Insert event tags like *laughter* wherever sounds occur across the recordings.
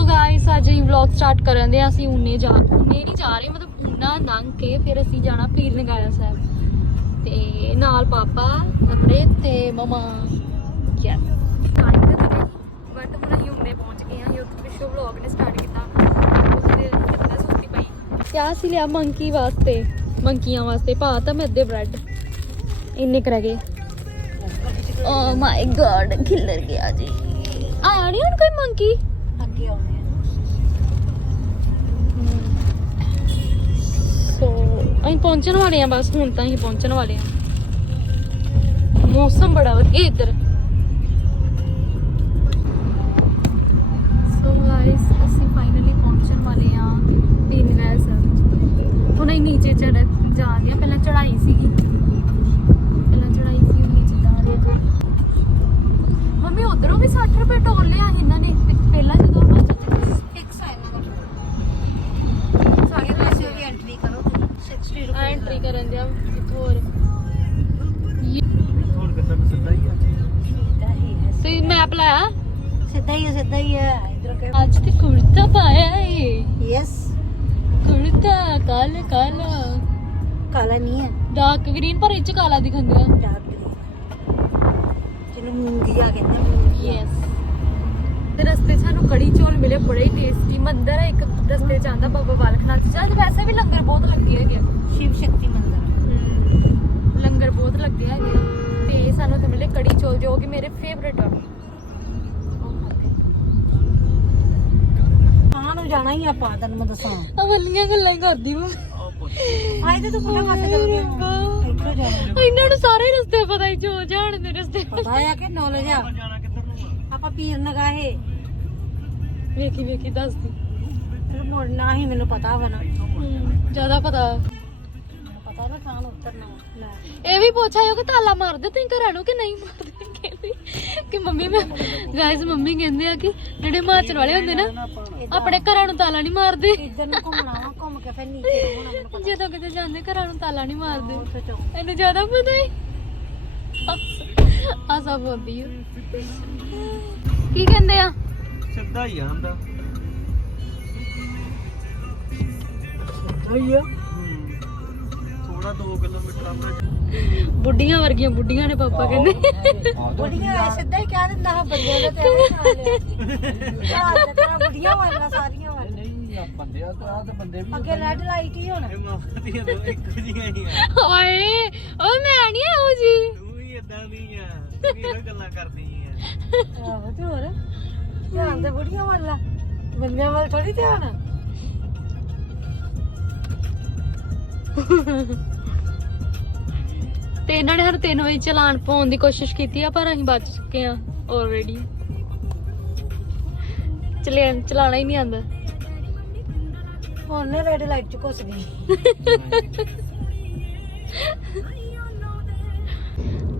So guys ਅੱਜ ਅਸੀਂ vlog start ਕਰਨ ਦੇ ਅਸੀਂ ਉਨੇ ਜਾ ਉਨੇ ਨਹੀਂ ਜਾ ਰਹੇ, ਮਤਲਬ ਉਨਾ ਲੰਘ ਕੇ ਫਿਰ ਅਸੀਂ ਜਾਣਾ ਪੀਰ ਨਗਾਇਆ ਸਾਹਿਬ। ਤੇ ਨਾਲ ਪਾਪਾ, ਅਮਰੇ ਤੇ ਮਮਾ। ਯੈਸ ਬਟ ਹੁਣ ਅਸੀਂ ਉਨੇ ਪਹੁੰਚ ਗਏ ਹਾਂ, ਅਸੀਂ ਉੱਥੇ ਪਿੱਛੋਂ ਵਲੌਗ ਨੇ ਸਟਾਰਟ ਕੀਤਾ। ਉਸ ਦੇ ਕਿੰਨਾ ਸੁੱਤੀ ਪਈ। ਕਿਆ ਸੀ ਲਿਆ ਮੰਕੀ ਵਾਸਤੇ? ਮੰਕੀਆਂ ਵਾਸਤੇ ਪਾ ਤਾਂ ਮੈਂ ਅੱਧੇ ਬ੍ਰੈਡ ਇੰਨੇ ਕਰ ਗਏ। ਓ ਮਾਈ ਗॉड ਖਿੱਲਰ ਗਿਆ ਜੀ। ਆਇਆ ਨਹੀਂ ਹੁਣ ਕੋਈ ਮੰਕੀ ਅੱਗੇ ਆਉਣੇ ਸੋ, ਅਸੀਂ ਪਹੁੰਚਣ ਵਾਲੇ ਆ ਬਸ, ਹੁਣ ਤਾਂ ਅਸੀਂ ਪਹੁੰਚਣ ਵਾਲੇ ਆ। ਮੌਸਮ ਬੜਾ ਵਧੀਆ ਇੱਧਰ। ਸੋ ਗਾਇਸ ਅਸੀਂ ਫਾਈਨਲੀ ਪਹੁੰਚਣ ਵਾਲੇ ਆ ਤਿੰਨ ਵੈਸ। ਹੁਣ ਅਸੀਂ ਨੀਚੇ ਚੜ ਜਾ ਰਹੇ ਆ। ਪਹਿਲਾਂ ਚੜਾਈ ਸੀਗੀ। ਵੀ 60 ਰੁਪਏ ਟੋਲ ਲਿਆ ਸੀ ਇਹਨਾਂ ਨੇ। ਤੇ ਪਹਿਲਾਂ ਜਦੋਂ ਆਪਾਂ ਚੱਲੇ ਫਿਕਸ ਹੈ ਇਹਨਾਂ ਦਾ। ਸਾਰੇ ਪੈਸੇ ਦੀ ਐਂਟਰੀ ਕਰੋ 60 ਰੁਪਏ ਐਂਟਰੀ ਕਰਨ ਦਿਆ ਕਿਥੋਂ ਹੋਰ? ਹੁਣ ਕਿੱਦਾਂ ਸਿੱਧਾ ਹੀ ਆ? ਸਿੱਧਾ ਹੀ ਹੈ ਤੇ ਮੈਪ ਲਾਇਆ? ਸਿੱਧਾ ਹੀ ਸਿੱਧਾ ਹੀ ਹੈ ਇਧਰ ਕੇ ਅੱਜ ਤੇ ਕੁੜਤਾ ਪਾਇਆ ਏ। ਯੈਸ ਕੁੜਤਾ ਕਾਲਾ ਕਾਲਾ। ਕਾਲਾ ਨਹੀਂ ਹੈ। ਡਾਰਕ ਗ੍ਰੀਨ ਪਰ ਇਹ ਚ ਕਾਲਾ ਦਿਖੰਦਾ ਡਾਰਕ ਗ੍ਰੀਨ ਜਿਹਨੂੰ ਮੂੰਗੀਆ ਕਹਿੰਦੇ ਆ, ਯੈਸ ਤੇ ਰਸਤੇ 'ਚ ਸਾਨੂੰ ਕੜੀ ਚੌਲ ਮਿਲੇ ਬੜੇ ਟੇਸਟੀ ਮੰਦਰ ਹੈ ਇੱਕ ਰਸਤੇ 'ਚ ਆਂਦਾ ਬਾਬਾ ਬਾਲਕਨਾਥ ਅੱਜ ਵੈਸੇ ਵੀ ਲੰਗਰ ਬਹੁਤ ਲੱਗੇ ਹੈਗੇ ਆ। ਸ਼ਿਵ ਸ਼ਕਤੀ ਮੰਦਿਰ। ਹਮ, ਲੰਗਰ ਬਹੁਤ ਲੱਗੇ ਹੈਗੇ ਆ। ਤੇ ਸਾਨੂੰ ਉੱਥੇ ਮਿਲੇ ਕੜੀ ਚੌਲ ਜੋ ਕਿ ਮੇਰੇ ਫੇਵਰੇਟ ਆ। ਹਾਂ ਨੂੰ ਜਾਣਾ ਹੀ ਆਪਾਂ ਤੈਨੂੰ ਮੈਂ ਦੱਸਾਂ। ਅਵਲੀਆਂ ਗੱਲਾਂ ਹੀ ਕਰਦੀ ਮੈਂ। ਆਏ ਤੇ ਤੂੰ ਪੁੱਠਾ ਪਾਸੇ ਚੱਲ ਗਿਆ ਇੱਥੋਂ ਜਾਣਾ। ਇਹਨਾਂ ਨੂੰ ਸਾਰੇ ਰਸਤੇ ਪਤਾ ਹੀ ਜੋ ਜਾਣ ਦੇ ਰਸਤੇ। ਪਤਾ ਆ ਕਿ ਨੌਲੇਜ ਆ? ਜਾਣਾ ਕਿੱਧਰ ਨੂੰ ਆ ਪੀਰ ਨਗਾਹੇ। ਵੇਖੀ ਵੇਖੀ ਦੱਸਦੀ। ਮੁੜਨਾ ਹੀ ਮੈਨੂੰ ਪਤਾ ਵਾ ਨਾ ਜ਼ਿਆਦਾ ਪਤਾ। ਪਤਾ ਨਾ ਖਾਣ ਉਤਰਨਾ। ਲੈ। ਇਹ ਵੀ ਪੁੱਛ ਆਇਓ ਕਿ ਤਾਲਾ ਮਾਰਦੇ ਤੁਸੀਂ ਘਰਾਂ ਨੂੰ ਕਿ ਨਹੀਂ ਮਾਰਦੇ ਕਹਿੰਦੀ ਕਿ ਮੰਮੀ ਮੈਂ ਗਾਇਸ ਮੰਮੀ ਕਹਿੰਦੇ ਆ ਕਿ ਜਿਹੜੇ ਹਿਮਾਚਲ ਵਾਲੇ ਹੁੰਦੇ ਨਾ ਆਪਣੇ ਘਰਾਂ ਨੂੰ ਤਾਲਾ ਨਹੀਂ ਮਾਰਦੇ। ਇੱਧਰ ਨੂੰ ਘੁੰਮਣਾ ਵਾ ਘੁੰਮ ਕੇ ਫਿਰ ਨੀਚੇ ਨੂੰ ਹੋਣਾ ਮੈਨੂੰ ਪਤਾ। ਜਦੋਂ ਕਿਤੇ ਜਾਂਦੇ ਘਰਾਂ ਨੂੰ ਤਾਲਾ ਨਹੀਂ ਮਾਰਦੇ। ਇਹਨੂੰ ਜ਼ਿਆਦਾ ਪਤਾ ਹੈ। ਆ ਸਭ ਹੁੰਦੀ ਹੈ ਕੀ ਕਹਿੰਦੇ ਆ ਸਿੱਧਾ ਹੀ ਆਂਦਾ ਆਈਆ ਥੋੜਾ 2 ਕਿਲੋਮੀਟਰ ਆਂਦਾ ਬੁੱਢੀਆਂ ਵਰਗੀਆਂ ਬੁੱਢੀਆਂ ਨੇ ਪਾਪਾ ਕਹਿੰਦੇ। ਬੁੜੀਆਂ ਐ ਸਿੱਧਾ ਹੀ ਕਹਿ ਦਿੰਦਾ ਹਾਂ ਬੰਦਿਆਂ ਦਾ ਤੇ ਹਾਲ ਤੇ ਤੇਰਾ ਬੁੜੀਆਂ ਵਾਲਾ ਸਾਰੀਆਂ ਵਾਲਾ ਨਹੀਂ ਆ ਬੰਦਿਆ ਤਾਂ ਆ ਤੇ ਬੰਦੇ ਵੀ ਅੱਗੇ ਰੈੱਡ ਲਾਈਟ ਹੀ ਹੋਣਾ। ਇਹ ਦੋ ਇੱਕ ਜੀਆਂ ਹੀ ਆ। ਓਏ ਉਹ ਮੈਂ ਨਹੀਂ ਆਉ ਜੀ ਤੂੰ ਵੀ ਇਦਾਂ ਦੀ ਆ ਤੂੰ ਵੀ ਇਹੋ ਗੱਲਾਂ ਕਰਦੀ ਆ। ਆਹੋ ਤੇ ਹੋਰ ਧਿਆਨ ਤੇ ਬੁੜੀਆਂ ਵਾਲਾ ਬੰਦਿਆਂ ਵੱਲ ਥੋੜੀ ਧਿਆਨ। ਆ। ਤੇ ਇਹਨਾਂ ਨੇ ਸਾਨੂੰ 3 ਵਜੇ ਚਲਾਨ ਪਾਉਣ ਦੀ ਕੋਸ਼ਿਸ਼ ਕੀਤੀ ਆ ਪਰ ਅਸੀਂ ਬਚ ਚੁੱਕੇ ਆ ਆਲਰੇਡੀ ਚਲੇ ਚਲਾਣਾ ਹੀ ਨਹੀਂ ਆਂਦਾ ਹੁਣ ਨੇ ਰੈੱਡ ਲਾਈਟ ਚ ਘੁਸ ਗਈ।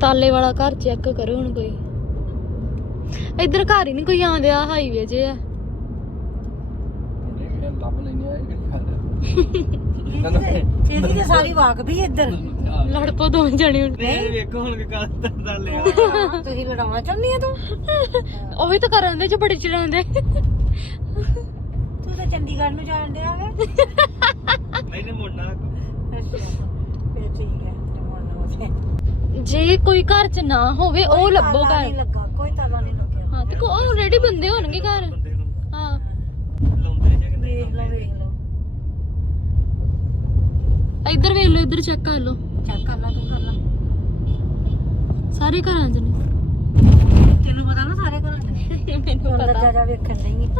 ਤਾਲੇ ਵਾਲਾ ਘਰ ਚੈੱਕ ਕਰੋ ਹੁਣ ਕੋਈ। ਇੱਧਰ ਘਰ ਹੀ ਨਹੀਂ ਕੋਈ ਆਂਦੇ ਆ। ਹਾਈਵੇ ਜੇ ਆ? ਇਹਦੀ ਤੇ ਸਾਰੀ ਵਾਕ ਵੀ ਇੱਧਰ। ਲੜ ਪੋ ਦੋ ਜਣੇ ਹੁਣ। ਨਹੀਂ। ਵੇਖੋ ਹੁਣ ਕਿ ਕੱਲ ਦਾ ਲਿਆ। ਤੁਸੀਂ ਲੜਾਉਣਾ ਚਾਹੁੰਦੀ ਆ ਤੂੰ? ਉਹ ਵੀ ਤਾਂ ਕਰਨ ਦੇ ਚ ਬੜੀ ਚੜਾਉਂਦੇ। ਤੂੰ ਤਾਂ ਚੰਡੀਗੜ੍ਹ ਨੂੰ ਜਾਣ ਡਿਆ ਵੇ। ਨਹੀਂ ਅੱਛਾ ਫੇਰ ਠੀਕ ਹੈ ਤੇ ਮੁੜਨਾ ਉਸੇ ਜੇ ਕੋਈ ਘਰ ਚ ਨਾ ਹੋਵੇ ਉਹ ਲੱਭੋ ਤਾਲਾ ਨਹੀਂ ਘਰ। ਲੱਗਾ ਕੋਈ ਤਾਲਾ ਨਹੀਂ ਲੱਗਿਆ। ਹਾਂ ਤੇ ਆਲਰੇਡੀ ਬੰਦੇ ਹੋਣਗੇ ਘਰ। ਬੰਦੇ ਨੂੰ ਹਾਂ। ਲਾਉਂਦੇ ਜਾਂ ਕਿ ਨਹੀਂ ਵੇਖ ਲਓ ਵੇਖ ਲਓ। ਇੱਧਰ ਵੇਖ ਲਓ ਇੱਧਰ ਚੈੱਕ ਕਰ ਲਓ। ਚੈੱਕ ਕਰ ਲਾ ਤੂੰ ਕਰ ਲਾ। ਸਾਰੇ ਘਰਾਂ ਚ ਨੇ। ਤੈਨੂੰ ਪਤਾ ਨਾ ਸਾਰੇ ਘਰਾਂ ਦੇ *laughs* ਮੈਨੂੰ ਪਤਾ। ਜਾ ਜਾ ਵੇਖਣ ਨਹੀਂ *laughs*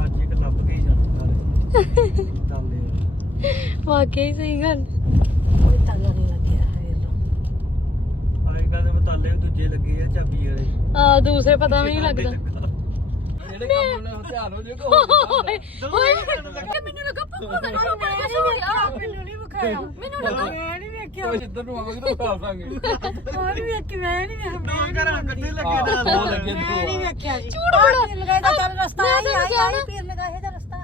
ਅੱਜ ਇੱਕ ਲੱਭ ਕੇ ਹੀ ਜਾਂਦਾ ਤਾਲੇ ਵਾਕਈ ਸਹੀ ਗੱਲ। ਕੋਈ ਤਾਲਾ ਨਹੀਂ ਲੱਗਿਆ ਹੈ ਲਓ ਅੱਜ ਕੱਲ ਦੇ ਤਾਲੇ ਵੀ ਦੂਜੇ ਲੱਗੇ ਆ ਚਾਬੀ ਵਾਲੇ। ਆ ਦੂਸਰੇ ਪਤਾ ਵੀ ਨਹੀਂ ਲੱਗਦਾ। ਜਿਹੜੇ ਕੰਮ ਨਾਲ ਧਿਆਨ ਹੋ ਜਾਏਗਾ ਓਏ ਓਏ ਇਹ ਮੈਨੂੰ ਲੱਗਾ ਪੱਪੂ ਦਾ ਨਾਮ ਬਣ ਗਿਆ ਹੋ ਗਿਆ ਮੈਨੂੰ ਨਹੀਂ ਵਿਖਾਇਆ। ਮੈਨੂੰ ਲੱਗਾ ਮੈਂ ਨਹੀਂ ਵੇਖਿਆ। ਇੱਧਰ ਨੂੰ ਆਵਾਂਗੇ ਤਾਂ ਉਠਾ ਲਾਂਗੇ। ਹੋਰ ਵੀ ਵੇਖ ਮੈਂ ਨਹੀਂ ਵੇਖਿਆ ਦੋ ਘਰਾਂ ਕੱਢੇ ਲੱਗੇ ਨਾਲ। ਦੋ ਲੱਗੇ ਮੈਂ ਨਹੀਂ ਵੇਖਿਆ ਜੀ। ਝੂਠ ਬੜਾ। ਪੀਰ ਲਗਾਏ ਦਾ ਚੱਲ ਰਸਤਾ ਮੈਂ ਆਈ ਤੈਨੂੰ ਆਈ ਕਿਹਾ ਆਈ ਨਾ। ਪੀਰ ਲਗਾਏ ਦਾ ਰਸਤਾ।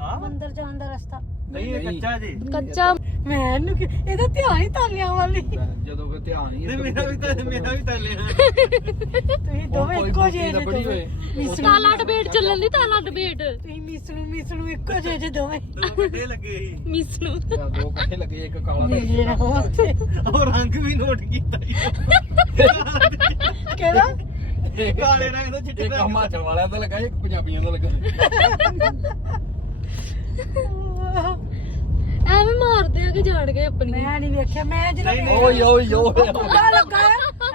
ਹਾਂ? ਮੰਦਰ ਜਾਣ ਦਾ ਰਸਤਾ। ਨਹੀਂ ਇਹ ਕੱਚਾ ਜੀ। ਕੱਚਾ। ਮੈਂ ਇਹਨੂੰ ਕਿ- ਇਹਦਾ ਧਿਆਨ ਹੀ ਤਾਲਿਆਂ ਵੱਲ। ਜਦੋਂ ਕੋਈ ਧਿਆਨ ਹੀ ਮੇਰਾ ਵੀ ਤਾਂ ਮੇਰਾ ਵੀ ਤਾਲੇ ਤੁਸੀਂ ਇੱਕੋ ਜਿਹੇ ਜੇ ਲੱਭਣੀ ਦੋਵੇਂ। ਮਿਸ ਨੂੰ ਤਾਲਾ ਡਿਬੇਟ ਚੱਲਣ ਦੀ ਤਾਲਾ ਡਿਬੇਟ ਤੁਸੀਂ ਮਿਸ ਨੂੰ ਮਿਸ ਨੂੰ ਇੱਕੋ ਜਿਹੇ ਜੇ ਦੋਵੇਂ। ਦੋ ਵੱਡੇ ਲੱਗੇ ਸੀ। ਮਿਸ ਨੂੰ ਦੋ ਇਕੱਠੇ ਲੱਗੇ ਇੱਕ ਕਾਲਾ ਤੇ ਮਿਲ ਜਿਹੜਾ ਹੋ ਤੇ ਉਹ ਰੰਗ ਵੀ ਨੋਟ ਕੀਤਾ ਸੀ। ਕਿਹੜਾ ਕਾਲੇ ਰੰਗ ਦਾ ਚਿੱਟੇ ਇੱਕ ਰੰਗ ਦਾ। ਹਿਮਾਚਲ ਵਾਲਿਆਂ ਦਾ ਲੱਗਾ ਇੱਕ ਪੰਜਾਬੀਆਂ ਦਾ ਲੱਗਾ। *laughs* ਐਵੇਂ ਮਾਰਦੇ ਆ ਕਿ ਜਾੜ ਗਏ ਆਪਣੀ। ਮੈਂ ਨਹੀਂ ਵੇਖਿਆ ਮੈਂ ਜਦੋਂ ਨਹੀਂ, ਨਹੀਂ। ਓਏ ਓਏ ਓਏ। ਕੁੰਡਾ ਲੱਗਾ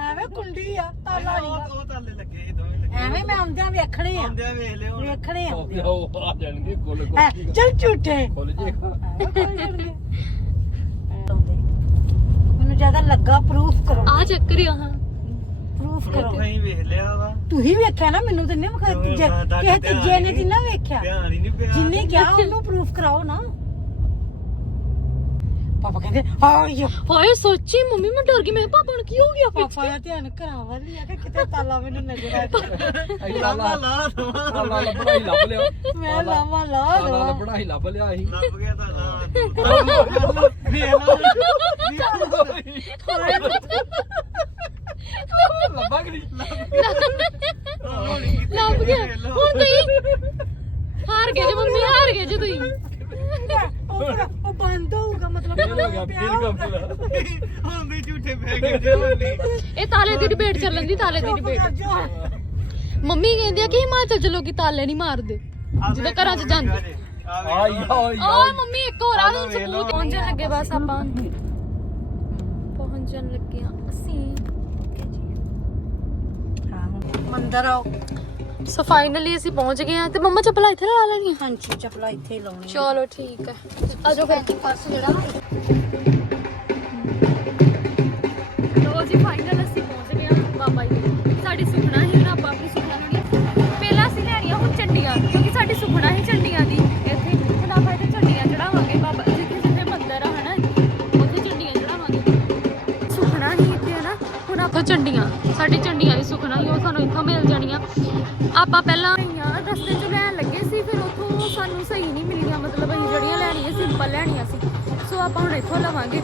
ਐਵੇਂ ਕੁੰਡੀ ਆ ਤਾਲਾ ਨਹੀਂ ਉਹ ਉਹ ਤਾਲੇ ਲੱਗੇ ਸੀ ਦੋਵੇਂ ਲੱਗੇ। ਐਵੇਂ ਮੈਂ ਆਉਂਦਿਆਂ ਵੇਖਣੇ ਆ। ਆਉਂਦਿਆਂ ਵੇਖ ਲਿਓ ਹੁਣ। ਵੇਖਣੇ ਆ ਉਹ ਆ ਜਾਣਗੇ ਕੋਲ ਕੋਲ ਚੱਲ ਝੂਠੇ। ਖੁੱਲ ਜੇ। ਮੈਨੂੰ ਜ਼ਿਆਦਾ ਲੱਗਾ ਪ੍ਰੂਫ ਕਰੋ। ਆ ਚੱਕਰ ਆ ਹਾਂ। ਪ੍ਰੂਫ ਉਹ ਕਰੋ ਅਸੀਂ ਵੇਖ ਲਿਆ ਵਾ। ਤੂੰ ਹੀ ਵੇਖਿਆ ਨਾ ਮੈਨੂੰ ਤੇ ਨਹੀਂ ਵਿਖਾਇਆ ਉਹ ਤੀਜੇ ਕਿਸੇ ਤੀਜੇ ਨੇ ਤੇ ਨਾ ਵੇਖਿਆ। ਧਿਆਨ ਹੀ ਨਹੀਂ ਪਿਆ। ਜਿੰਨੇ ਕਿਹਾ ਉਹਨੂੰ ਪ੍ਰੂਫ ਕਰਾਓ ਨਾ। ਪਾਪਾ ਕਹਿੰਦੇ ਆਇਓ ਹੋਏ ਸੋਚੀ ਮੰਮੀ ਮੈਂ ਡਰ ਗਈ ਮੈਂ ਕਿਹਾ ਪਾਪਾ ਨੂੰ ਕੀ ਹੋ ਗਿਆ ਪਾਪਾ ਦਾ ਧਿਆਨ ਘਰਾਂ ਵੱਲ ਹੀ ਆ ਕਿ ਕਿਤੇ ਤਾਲਾ ਮੈਨੂੰ ਨਜ਼ਰ ਆ ਜਾਏ ਲਾਮਾ ਲਾ ਦਵਾ ਤਾਲਾ ਲੱਭਣਾ ਹੀ ਲੱਭ ਲਿਆ। ਮੈਂ ਲਾਵਾ ਲਾ ਤਾਲਾ ਦਵਾ ਲੱਭਣਾ ਹੀ ਲੱਭ ਲਿਆ ਸੀ ਲੱਭ ਗਿਆ ਤਾਲਾ। ਲੱਭਾ ਕਿ ਨਹੀਂ ਲੱਭ ਗਿਆ ਹੁਣ ਤੁਸੀਂ ਹਾਰ ਗਏ ਜੇ ਮੰਮੀ ਹਾਰ ਗਏ ਜੇ ਤੁਸੀਂ ਉਹ ਭਰਾ, ਉਹ ਬੰਦ ਹੋਊਗਾ ਮਤਲਬ ਫੇਰ ਹੋ ਗਿਆ ਫੇਰ ਕੰਮ ਹੋਇਆ ਹੁਣ ਵੀ ਝੂਠੇ ਪੈ ਗਏ ਜੇ ਹੁਣ ਨਹੀਂ ਇਹ ਤਾਲੇ ਦੀ ਡਿਬੇਟ ਚੱਲਣ ਦੀ ਤਾਲੇ ਦੀ ਡਿਬੇਟ ਮੰਮੀ ਕਹਿੰਦੀ ਆ ਕਿ ਹਿਮਾਚਲ ਚ ਲੋਕੀ ਤਾਲੇ ਨਹੀਂ ਮਾਰਦੇ ਜਦੋਂ ਘਰਾਂ 'ਚ ਜਾਂਦੇ। ਆਈ ਆਈ ਓ ਮੰਮੀ ਇੱਕ ਹੋਰ ਆ ਹੁਣ ਸਬੂਤ ਪਹੁੰਚਣ ਲੱਗੇ ਬਸ ਆਪਾਂ। ਪਹੁੰਚਣ ਲੱਗੇ ਆ ਅਸੀਂ। ਮੰਦਰ ਆਓ। ਸੋ ਫਾਈਨਲੀ ਅਸੀਂ ਪਹੁੰਚ ਗਏ ਆ ਤੇ ਮੰਮਾ ਚੱਪਲਾਂ ਇੱਥੇ ਲਾ ਲੈਣੀਆਂ? ਹਾਂਜੀ ਚਪਲਾ ਇੱਥੇ ਲਾਉਣੀ ਚਲੋ ਠੀਕ ਹੈ। ਆਜੋ ਫਿਰ। ਪਰਸ ਜਿਹੜਾ। ਸਾਡੀ ਚੰਡੀਆਂ ਦੀ ਸੁਖਣਾ ਹੀ ਉਹ ਸਾਨੂੰ ਇੱਥੋਂ ਮਿਲ ਜਾਣੀਆਂ। ਆਪਾਂ ਪਹਿਲਾਂ ਗਈਆਂ ਰਸਤੇ 'ਚ ਲੈਣ ਲੱਗੇ ਸੀ ਫਿਰ ਉੱਥੋਂ ਸਾਨੂੰ ਸਹੀ ਨਹੀਂ ਮਿਲੀਆਂ। ਮਤਲਬ ਅਸੀਂ ਜਿਹੜੀਆਂ ਲੈਣੀਆਂ ਸਿੰਪਲ ਲੈਣੀਆਂ ਸੀ। ਸੋ ਆਪਾਂ ਹੁਣ ਇੱਥੋਂ ਲਵਾਂਗੇ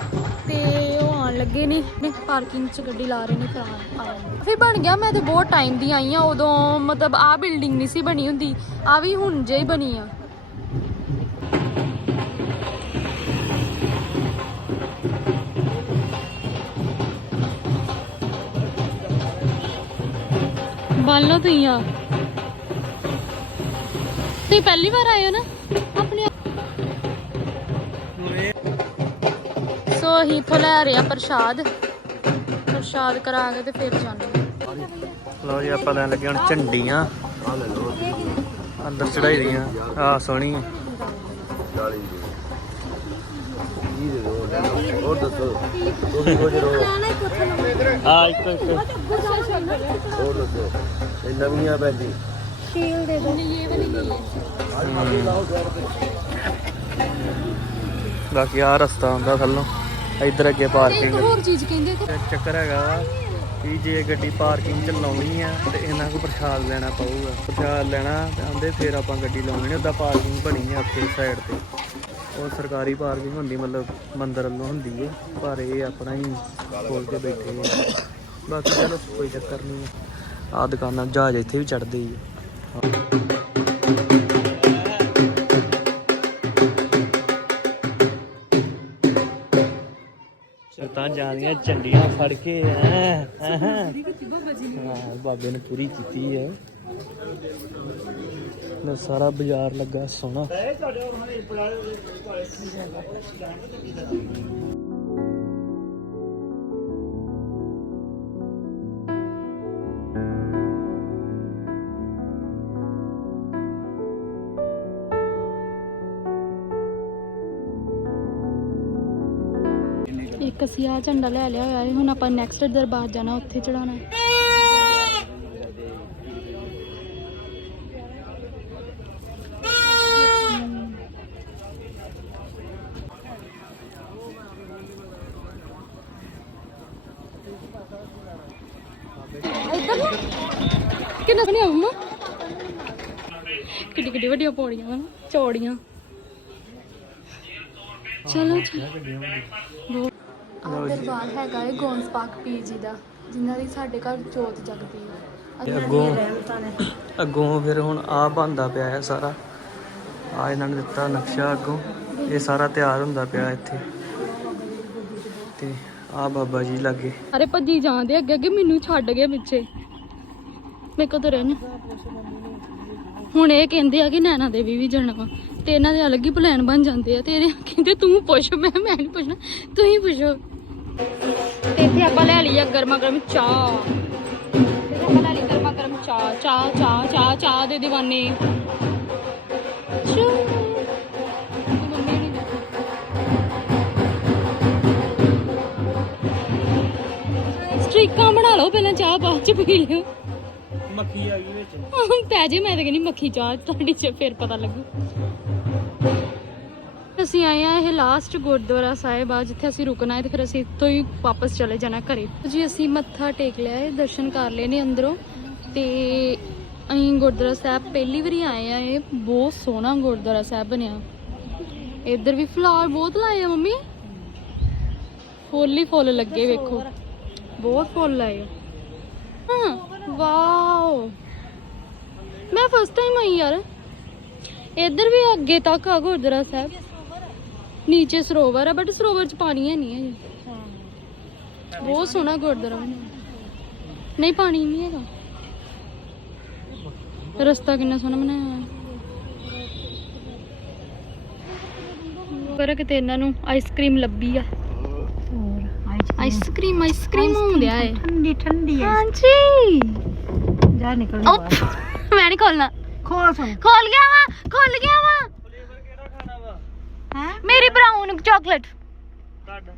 ਤੇ ਉਹ ਆਉਣ ਲੱਗੇ ਨੇ। ਪਾਰਕਿੰਗ 'ਚ ਗੱਡੀ ਲਾ ਰਹੇ ਨੇ ਆਉਣਗੇ ਫਿਰ ਬਣ ਗਿਆ ਮੈਂ ਤੇ ਬਹੁਤ ਟਾਈਮ ਦੀ ਆਈ ਆ ਉਦੋਂ ਮਤਲਬ ਆ ਬਿਲਡਿੰਗ ਨਹੀਂ ਸੀ ਬਣੀ ਹੁੰਦੀ ਆ ਵੀ ਹੁਣ ਜੇ ਹੀ ਬਣੀ ਆ। ਬੰਨ ਲਓ ਤੁਸੀਂ ਆ। ਤੁਸੀਂ ਪਹਿਲੀ ਵਾਰ ਆਏ ਹੋ ਨਾ? ਆਪਣੇ ਸੋ ਇੱਥੋਂ ਲੈ ਰਹੇ ਆ ਪ੍ਰਸ਼ਾਦ। ਪ੍ਰਸ਼ਾਦ ਕਰਾ ਕੇ ਤੇ ਫਿਰ ਜਾਂਦੇ ਲਓ ਜੀ ਆਪਾਂ ਲੈਣ ਲੱਗੇ ਹੁਣ ਝੰਡੀਆਂ। ਅੰਦਰ ਚੜਾਈ ਦੀਆਂ ਆ ਸੋਹਣੀ। ਹੋਰ ਦੱਸੋ। ਤੁਸੀਂ ਕੁਝ ਰੋ ਆ ਇੱਕ ਇੱਕ। ਹੋਰ ਦੱਸੋ। ਇਹ ਨਵੀਆਂ ਪੈਂਦੀ। ਸ਼ੀਲ ਦੇ ਦੋ। ਬਾਕੀ ਆ ਰਸਤਾ ਹੁੰਦਾ ਥੱਲੋਂ। ਇੱਧਰ ਅੱਗੇ ਪਾਰਕਿੰਗ ਹੋਰ ਚੀਜ਼ ਕਹਿੰਦੇ ਤੇ ਚੱਕਰ ਹੈਗਾ ਕਿ ਜੇ ਗੱਡੀ ਪਾਰਕਿੰਗ ਚ ਲਾਉਣੀ ਆ ਤੇ ਇਹਨਾਂ ਕੋ ਪ੍ਰਸ਼ਾਦ ਲੈਣਾ ਪਊਗਾ। ਪ੍ਰਸ਼ਾਦ ਲੈਣਾ ਤੇ ਆਂਦੇ ਫਿਰ ਆਪਾਂ ਗੱਡੀ ਲਾਉਣੀ ਨਹੀਂ ਉਦਾਂ ਪਾਰਕਿੰਗ ਬਣੀ ਆ ਉੱਤੇ ਸਾਈਡ ਤੇ। ਉਹ ਸਰਕਾਰੀ ਪਾਰਕਿੰਗ ਹੁੰਦੀ ਮਤਲਬ ਮੰਦਰ ਵੱਲੋਂ ਹੁੰਦੀ ਏ ਪਰ ਇਹ ਆਪਣਾ ਹੀ ਖੋਲ ਕੇ ਬੈਠੇ ਆ। ਬਾਕੀ ਚਲੋ ਕੋਈ ਚੱਕਰ ਨਹੀਂ ਆ। ਦੁਕਾਨਾਂ ਜਹਾਜ਼ ਇੱਥੇ ਵੀ ਚੜਦੇ ਹੀ ਤਾਂ ਜਾਂਦੀਆਂ ਝੰਡੀਆਂ ਫੜ ਕੇ ਐ ਹਾਂ ਬਾਬੇ ਨੇ ਪੂਰੀ ਕੀਤੀ ਹੈ ਨਾ ਸਾਰਾ ਬਾਜ਼ਾਰ ਲੱਗਾ ਸੋਹਣਾ। ਅਸੀਂ ਆ ਝੰਡਾ ਲੈ ਲਿਆ ਹੋਇਆ ਹੈ ਹੁਣ ਆਪਾਂ ਨੈਕਸਟ ਦਰਬਾਰ ਜਾਣਾ, ਉੱਥੇ ਚੜਾਉਣਾ ਕਿੰਨਾ ਸੋਹਣੀ ਆਉਂ ਕਿੱਡੀ ਕਿੱਡੀ ਵੱਡੀਆਂ ਪੌੜੀਆਂ ਹਨ ਚੌੜੀਆਂ। ਚਲੋ ਜੀ ਦਰਬਾਰ ਹੈਗਾ ਹੈ ਗੋਂਸ ਪਾਕ ਪੀਰ ਜੀ ਦਾ ਜਿਨ੍ਹਾਂ ਦੀ ਸਾਡੇ ਘਰ ਜੋਤ ਜਗਦੀ ਹੈ ਅੱਗੋਂ ਅੱਗੋਂ ਫਿਰ ਹੁਣ ਆ ਬੰਦਾ ਪਿਆ ਹੈ ਸਾਰਾ। ਆ ਇਹਨਾਂ ਨੇ ਦਿੱਤਾ ਨਕਸ਼ਾ ਅੱਗੋਂ। ਇਹ ਸਾਰਾ ਤਿਆਰ ਹੁੰਦਾ ਪਿਆ ਇੱਥੇ। ਤੇ ਆ ਬਾਬਾ ਜੀ ਲੱਗੇ। ਅਰੇ ਭੱਜੀ ਜਾਂਦੇ ਅੱਗੇ ਅੱਗੇ ਮੈਨੂੰ ਛੱਡ ਗਏ ਪਿੱਛੇ। ਮੈਂ ਕਦੋਂ ਰਹਿਣਾ ਹੁਣ ਇਹ ਕਹਿੰਦੇ ਆ ਕਿ ਨੈਣਾ ਦੇਵੀ ਵੀ ਜਾਣਾ ਵਾ ਤੇ ਇਹਨਾਂ ਦੇ ਅਲੱਗ ਹੀ ਪਲਾਨ ਬਣ ਜਾਂਦੇ ਆ ਤੇ ਇਹ ਕਹਿੰਦੇ ਤੂੰ ਪੁੱਛ ਮੈਂ ਮੈਂ ਨਹੀਂ ਪੁੱਛਣਾ ਤੂੰ ਹੀ ਪੁੱਛੋ। ਤੇ ਇੱਥੇ ਆਪਾਂ ਲੈ ਲਈ ਆ ਗਰਮਾ ਗਰਮ ਚਾਹ। ਇੱਥੇ ਆਪਾਂ ਲੈ ਲਈ ਗਰਮਾ ਗਰਮ ਚਾਹ। ਚਾਹ ਚਾਹ ਚਾਹ ਚਾਹ ਦੇ دیਵਾਨੇ ਸਟ੍ਰੀਕਾਂ ਬਣਾ ਲਓ ਪਹਿਲਾਂ ਚਾਹ ਬਾਅਦ ਚ ਪੀ ਲਿਓ। ਮੱਖੀ ਆ ਗਈ ਵਿੱਚ। ਪੈ ਜੇ ਮੈਂ ਤਾਂ ਕਹਿੰਦੀ ਮੱਖੀ ਚਾਹ ਤੁਹਾਡੀ ਚ ਫਿਰ ਪਤਾ ਲੱਗੂ। ਅਸੀਂ ਆਏ ਆ ਇਹ ਲਾਸਟ ਗੁਰਦੁਆਰਾ ਸਾਹਿਬ ਆ, ਜਿੱਥੇ ਅਸੀਂ ਰੁਕਣਾ ਹੈ ਤੇ ਫਿਰ ਅਸੀਂ ਇੱਥੋਂ ਹੀ ਵਾਪਸ ਚਲੇ ਜਾਣਾ ਘਰੇ। ਜੀ, ਅਸੀਂ ਮੱਥਾ ਟੇਕ ਲਿਆ ਹੈ, ਦਰਸ਼ਨ ਕਰ ਲਏ ਨੇ ਅੰਦਰੋਂ। ਤੇ ਅਸੀਂ ਗੁਰਦੁਆਰਾ ਸਾਹਿਬ ਪਹਿਲੀ ਵਾਰੀ ਆਏ ਆ ਇਹ ਬਹੁਤ ਸੋਹਣਾ ਗੁਰਦੁਆਰਾ ਸਾਹਿਬ ਬਣਿਆ। ਇੱਧਰ ਵੀ ਫਲਾਵਰ ਬਹੁਤ ਲਾਏ ਆ ਮੰਮੀ। ਫੁੱਲ ਹੀ ਫੁੱਲ ਲੱਗੇ ਵੇਖੋ। ਬਹੁਤ ਫੁੱਲ ਲਾਏ ਆ। ਹਾਂ, ਵਾਓ। ਮੈਂ ਫਸਟ ਟਾਈਮ ਆਈ ਯਾਰ। ਇੱਧਰ ਵੀ ਅੱਗੇ ਤੱਕ ਆ ਗੁਰਦੁਆਰਾ ਸਾਹਿਬ। ਨੀਚੇ ਸਰੋਵਰ ਹੈ ਬਟ ਸਰੋਵਰ ਚ ਪਾਣੀ ਹੈ ਨਹੀਂ ਹੈ ਜੀ। ਬਹੁਤ ਸੋਹਣਾ ਗੁਰਦੁਆਰਾ ਬਣਿਆ। ਨਹੀਂ ਪਾਣੀ ਨਹੀਂ ਹੈਗਾ। ਰਸਤਾ ਕਿੰਨਾ ਸੋਹਣਾ ਬਣਾਇਆ ਹੋਇਆ। ਪਰ ਕਿਤੇ ਇਹਨਾਂ ਨੂੰ ਆਈਸਕ੍ਰੀਮ ਲੱਭੀ ਆ। ਆਈਸਕ੍ਰੀਮ ਆਈਸਕ੍ਰੀਮ ਹੁੰਦਿਆ ਏ। ਠੰਡੀ ਠੰਡੀ ਹੈ ਹਾਂਜੀ। ਜਾ ਨਿਕਲ ਮੈਂ ਨਹੀਂ ਖੋਲਣਾ। ਖੋਲ ਖੋਲ ਗਿਆ ਵਾ ਖੋਲ ਗਿਆ ਵਾ ਫਲੇਵਰ ਕਿਹੜਾ ਖਾਣਾ ਵਾ ਹੈ? ਮੇਰੀ ਬ੍ਰਾਊਨ ਚਾਕਲੇਟ ਕੱਢ।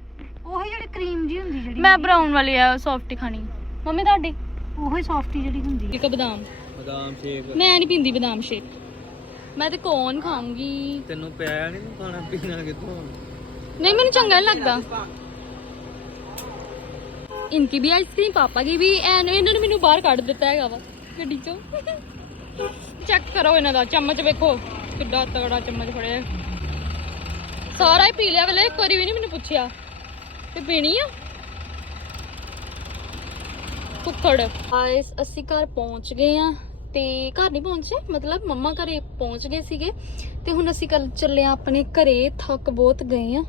ਉਹੀ ਜਿਹੜੀ ਕਰੀਮ ਜੀ ਹੁੰਦੀ ਜਿਹੜੀ ਮੈਂ ਬ੍ਰਾਊਨ ਵਾਲੀ ਆ ਸੌਫਟ ਖਾਣੀ। ਮੰਮੀ ਤੁਹਾਡੀ? ਉਹੀ ਸੌਫਟੀ ਜਿਹੜੀ ਹੁੰਦੀ ਇੱਕ ਬਦਾਮ। ਬਦਾਮ ਸ਼ੇਕ ਮੈਂ ਨਹੀਂ ਪੀਂਦੀ ਬਦਾਮ ਸ਼ੇਕ ਮੈਂ ਤੇ ਕੋਨ ਖਾਉਂਗੀ ਤੈਨੂੰ ਪਿਆ ਨਹੀਂ ਖਾਣਾ ਪੀਣਾ ਕਿੱਥੋਂ? ਨਹੀਂ ਮੈਨੂੰ ਚੰਗਾ ਨਹੀਂ ਲੱਗਦਾ। ਇਨਕੀ ਵੀ ਆਈਸਕ੍ਰੀਮ ਪਾਪਾ ਕੀ ਵੀ ਐਨ ਇਹਨਾਂ ਨੇ ਮੈਨੂੰ ਬਾਹਰ ਕੱਢ ਦਿੱਤਾ ਹੈਗਾ ਵਾ ਗੱਡੀ ਚੋਂ। *laughs* ਚੈੱਕ ਕਰੋ ਇਹਨਾਂ ਦਾ ਚਮਚ ਵੇਖੋ ਕਿੱਡਾ ਤਗੜਾ ਚਮਚ ਫੜਿਆ। ਸਾਰਾ ਹੀ ਪੀ ਲਿਆ ਵੇਲੇ, ਇੱਕ ਵਾਰੀ ਵੀ ਨਹੀਂ ਮੈਨੂੰ ਪੁੱਛਿਆ। ਤੇ ਪੀਣੀ ਆ? ਕੁੱਕੜ ਗਾਇਸ ਅਸੀਂ ਘਰ ਪਹੁੰਚ ਗਏ ਆ ਤੇ ਘਰ ਨਹੀਂ ਪਹੁੰਚੇ, ਮਤਲਬ ਮੰਮਾ ਘਰੇ ਪਹੁੰਚ ਗਏ ਸੀਗੇ ਤੇ ਹੁਣ ਅਸੀਂ ਕੱਲ ਚੱਲੇ ਆ ਆਪਣੇ ਘਰੇ, ਥੱਕ ਬਹੁਤ ਗਏ ਆ।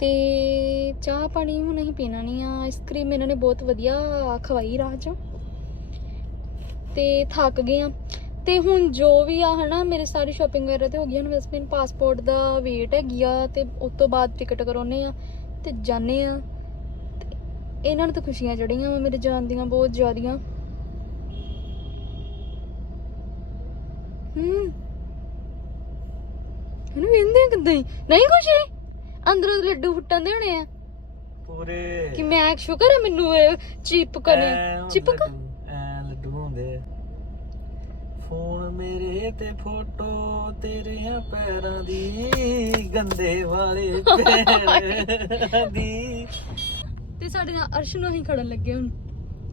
ਤੇ ਚਾਹ ਪਾਣੀ ਹੁਣ ਅਸੀਂ ਪੀਣਾ ਨਹੀਂ ਆ ਆਈਸਕ੍ਰੀਮ ਇਹਨਾਂ ਨੇ ਬਹੁਤ ਵਧੀਆ ਖਵਾਈ ਰਾਹ ਚੋਂ। ਤੇ ਥੱਕ ਗਏ ਆ। ਤੇ ਹੁਣ ਜੋ ਵੀ ਆ ਹਨਾ ਮੇਰੇ ਸਾਰੀ ਸ਼ਾਪਿੰਗ ਵਗੈਰਾ ਤੇ ਹੋ ਗਈ ਹੁਣ ਬਸ ਮੈਨੂੰ ਪਾਸਪੋਰਟ ਦਾ ਵੇਟ ਹੈਗੀ ਆ ਤੇ ਉਸ ਤੋਂ ਬਾਅਦ ਟਿਕਟ ਕਰਾਉਨੇ ਆ ਤੇ ਜਾਣੇ ਆ। ਇਹਨਾਂ ਨੂੰ ਤਾਂ ਖੁਸ਼ੀਆਂ ਚੜੀਆਂ ਵਾ ਮੇਰੇ ਜਾਣ ਦੀਆਂ ਬਹੁਤ ਜ਼ਿਆਦੀਆਂ। ਹੂੰ। ਇਹਨੂੰ ਵੇਂਦੇ ਕਿੱਦਾਂ ਹੀ। ਨਹੀਂ ਖੁਸ਼ੀ? ਅੰਦਰੋਂ ਲੱਡੂ ਫੁੱਟਣ ਦੇ ਹੋਣੇ ਆ। ਪੂਰੇ। ਕਿ ਮੈਂ ਸ਼ੁਕਰ ਹੈ ਮੈਨੂੰ ਇਹ ਚਿਪਕਨੇ ਚਿਪਕ ਐ ਲੱਡੂ ਹੁੰਦੇ ਆ ਫੋਨ ਮੇਰੇ ਤੇ ਫੋਟੋ ਤੇਰਿਆਂ ਪੈਰਾਂ ਦੀ ਗੰਦੇ ਵਾਲੇ ਪੈਰਾਂ ਦੀ। ਤੇ ਸਾਡੇ ਨਾਲ ਅਰਸ਼ ਨੂੰ ਅਸੀਂ ਖੜਨ ਲੱਗੇ ਹੁਣ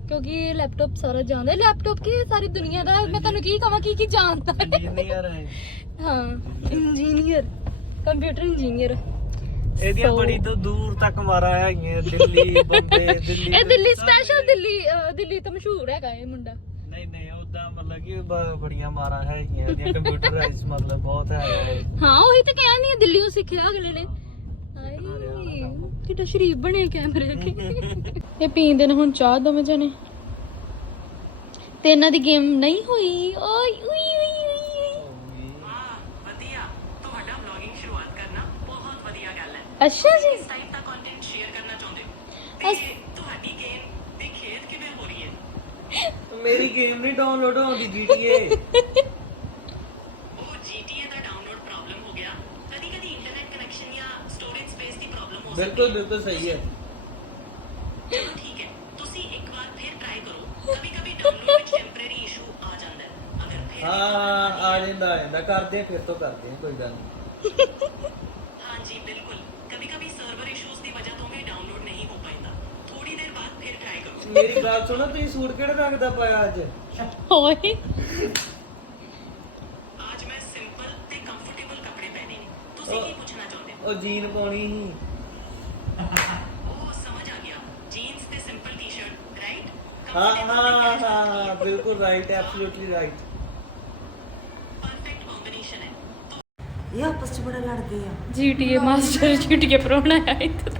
ਕਿਉਂਕਿ ਇਹ ਲੈਪਟਾਪ ਸਾਰਾ ਜਾਣਦਾ। ਲੈਪਟਾਪ ਕੀ ਹੈ, ਸਾਰੀ ਦੁਨੀਆ ਦਾ। ਮੈਂ ਤੁਹਾਨੂੰ ਕੀ ਕਹਾਂ ਕੀ ਕੀ ਜਾਣਦਾ ਹੈ? ਇੰਜੀਨੀਅਰ ਹੈ। ਹਾਂ ਇੰਜੀਨੀਅਰ ਕੰਪਿਊਟਰ ਇੰਜੀਨੀਅਰ ਇਹਦੀਆਂ ਬੜੀ ਤੋਂ ਦੂਰ ਤੱਕ ਮਾਰਾ ਹੈਗੀਆਂ ਦਿੱਲੀ ਬੰਬੇ ਦਿੱਲੀ ਇਹ ਦਿੱਲੀ ਸਪੈਸ਼ਲ ਦਿੱਲੀ ਦਿੱਲੀ ਤੋਂ ਮਸ਼ਹੂਰ ਹੈਗਾ ਇਹ ਮੁੰਡਾ ਨਹੀਂ ਨਹੀਂ ਉਦਾਂ ਮਤਲਬ ਕਿ ਬ- ਬੜੀਆਂ ਮਾਰਾਂ ਹੈਗੀਆਂ ਇਹਦੀਆਂ ਕੰਪਿਊਟਰਾਈਜ਼ ਮਤਲਬ ਬਹੁਤ ਹੈ। ਇਹ। ਹਾਂ ਉਹੀ ਤਾਂ ਕਹਿਆ ਨਹੀਂ ਦਿੱਲੀੋਂ ਸਿੱਖਿਆ ਅਗਲੇ ਨੇ। ਹਾਏ ਕਿੱਡਾ ਸ਼ਰੀਫ ਬਣੇ ਕੈਮਰੇ ਅੱਗੇ। ਇਹ ਪੀਂਦੇ ਨੇ ਹੁਣ ਚਾਹ ਦੋਵੇਂ ਜਣੇ। ਤੇ ਇਹਨਾਂ ਦੀ ਗੇਮ ਨਹੀਂ ਹੋਈ। ਓਏ ਉਈ ਉਈ ਉਈ ਉਈ। ਵਧੀਆ। ਤੁਹਾਡਾ ਵਲੌਗਿੰਗ ਸ਼ੁਰੂਆਤ ਕਰਨਾ ਬਹੁਤ ਵਧੀਆ ਗੱਲ ਹੈ। ਅੱਛਾ ਜੀ। ਇਸ ਟਾਈਪ ਦਾ ਕੰਟੈਂਟ ਸ਼ੇਅਰ ਕਰਨਾ ਚਾਹੁੰਦੇ ਹੋ? ਤੇ ਤੁਹਾਡੀ ਗੇਮ ਦੀ ਖੇਡ ਕਿਵੇਂ ਹੋ ਰਹੀ ਹੈ ਮੇਰੀ ਗੇਮ ਨਹੀਂ ਡਾਊਨਲੋਡ ਹੁੰਦੀ GTA ਉਹ GTA ਦਾ ਡਾਊਨਲੋਡ ਪ੍ਰੋਬਲਮ ਹੋ ਗਿਆ। ਕਦੀ ਕਦੀ ਇੰਟਰਨੈਟ ਕਨੈਕਸ਼ਨ ਜਾਂ ਸਟੋਰੇਜ ਸਪੇਸ ਦੀ ਪ੍ਰੋਬਲਮ ਹੋ ਸਕਦੀ ਬਿਲਕੁਲ ਬਿਲਕੁਲ ਸਹੀ ਹੈ। ਹੈ ਚਲੋ ਠੀਕ ਹੈ। ਤੁਸੀਂ ਇੱਕ ਵਾਰ ਫਿਰ ਟਰਾਈ ਕਰੋ। ਕभी ਕभी ਡਾਊਨਲੋਡ ਵਿੱਚ ਟੈਂਪਰੇਰੀ ਇਸ਼ੂ ਆ ਜਾਂਦਾ ਹੈ। ਅਗਰ ਫਿਰ ਹਾਂ ਹਾਂ, ਆ ਜਾਂਦਾ ਆ ਜਾਂਦਾ। ਕਰਦੇ ਆ ਫਿਰ ਤੋਂ ਕਰਦੇ ਆ ਕੋਈ ਗੱਲ ਨਹੀਂ। ਮੇਰੀ ਗੱਲ ਸੁਣੋ ਤੁਸੀਂ ਸੂਟ ਕਿਹੜੇ ਰੰਗ ਦਾ ਪਾਇਆ ਅੱਜ ਓਏ ਅੱਜ ਮੈਂ ਸਿੰਪਲ ਤੇ ਕੰਫਰਟੇਬਲ ਕੱਪੜੇ ਪਹਿਨੇ ਨੇ ਤੁਸੀਂ ਕੀ ਪੁੱਛਣਾ ਚਾਹੁੰਦੇ ਹੋ ਉਹ ਜੀਨ ਪਾਉਣੀ ਸੀ ਉਹ ਸਮਝ ਆ ਗਿਆ ਜੀਨਸ ਤੇ ਸਿੰਪਲ ਟੀ-ਸ਼ਰਟ ਰਾਈਟ ਹਾਂ ਹਾਂ ਹਾਂ ਬਿਲਕੁਲ right absolutely right perfect combination है ਇਹ ਆਪਸ ਚ ਬੜਾ ਲੜਦੇ ਆ ਜੀਟੀਏ ਮਾਸਟਰ ਜੀਟੀਏ ਪ੍ਰੋਣਾ ਹੈ ਇੱਥੇ